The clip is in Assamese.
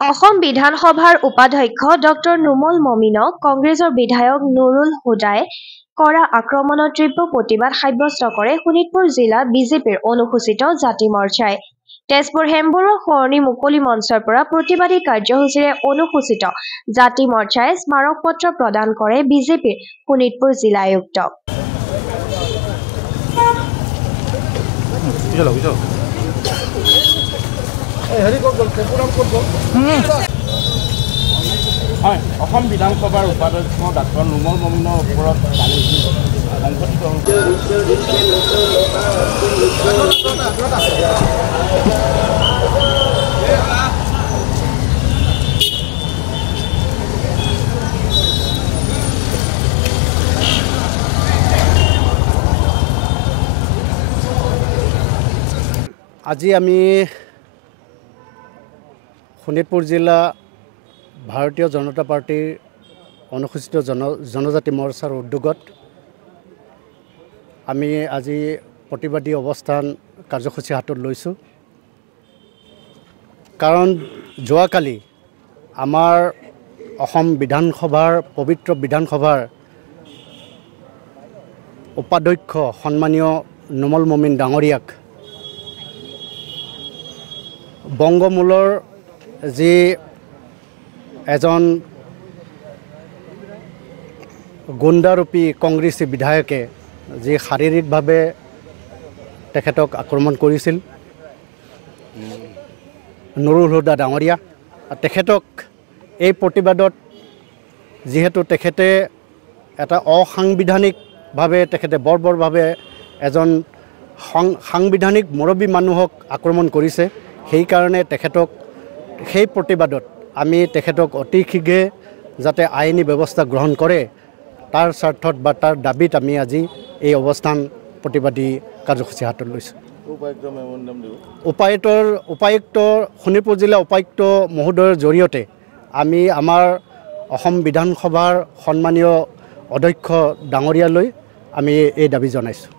অসম বিধানসভাৰ উপাধ্যক্ষ ডক্টৰ নুমল মমিনক কংগ্ৰেছৰ বিধায়ক নুৰুল হুদাই কৰা আক্ৰমণৰ তীব্ৰ প্ৰতিবাদ সাব্যস্ত কৰে শোণিতপুৰ জিলা বিজেপিৰ অনুসূচিত জাতি মৰ্চাই। তেজপুৰ হেমবৰুৱা সৰণী মুকলি মঞ্চৰ পৰা প্ৰতিবাদী কাৰ্যসূচীৰে অনুসূচিত জাতি মৰ্চাই স্মাৰক পত্ৰ প্ৰদান কৰে বিজেপিৰ শোণিতপুৰ জিলা আয়ুক্তক। অসম বিধানসভাৰ উপাধ্যক্ষ ডাক্তৰ নুমল মমিনৰ ওপৰত আজি আমি শোণিতপুৰ জিলা ভাৰতীয় জনতা পাৰ্টিৰ অনুসূচিত জনজাতি মৰ্চাৰ উদ্যোগত আমি আজি প্ৰতিবাদী অৱস্থান কাৰ্যসূচী হাতত লৈছোঁ। কাৰণ যোৱাকালি আমাৰ অসম বিধানসভাৰ পবিত্ৰ বিধানসভাৰ উপাধ্যক্ষ সন্মানীয় নুমল মমিন ডাঙৰীয়াক বংগমূলৰ যি এজন গুণ্ডাৰূপী কংগ্ৰেছী বিধায়কে যি শাৰীৰিকভাৱে তেখেতক আক্ৰমণ কৰিছিল নুৰুল হুদা ডাঙৰীয়া, তেখেতক এই প্ৰতিবাদত যিহেতু তেখেতে এটা অসাংবিধানিকভাৱে তেখেতে বৰ্বৰভাৱে এজন সাংবিধানিক মুৰব্বী মানুহক আক্ৰমণ কৰিছে, সেইকাৰণে তেখেতক সেই প্ৰতিবাদত আমি তেখেতক অতি শীঘ্ৰে যাতে আইনী ব্যৱস্থা গ্ৰহণ কৰে তাৰ স্বাৰ্থত বা তাৰ দাবীত আমি আজি এই অৱস্থান প্ৰতিবাদী কাৰ্যসূচী হাতত লৈছোঁ। উপায়ুক্ত শোণিতপুৰ জিলা উপায়ুক্ত মহোদয়ৰ জৰিয়তে আমি আমাৰ অসম বিধানসভাৰ সন্মানীয় অধ্যক্ষ ডাঙৰীয়ালৈ আমি এই দাবী জনাইছোঁ।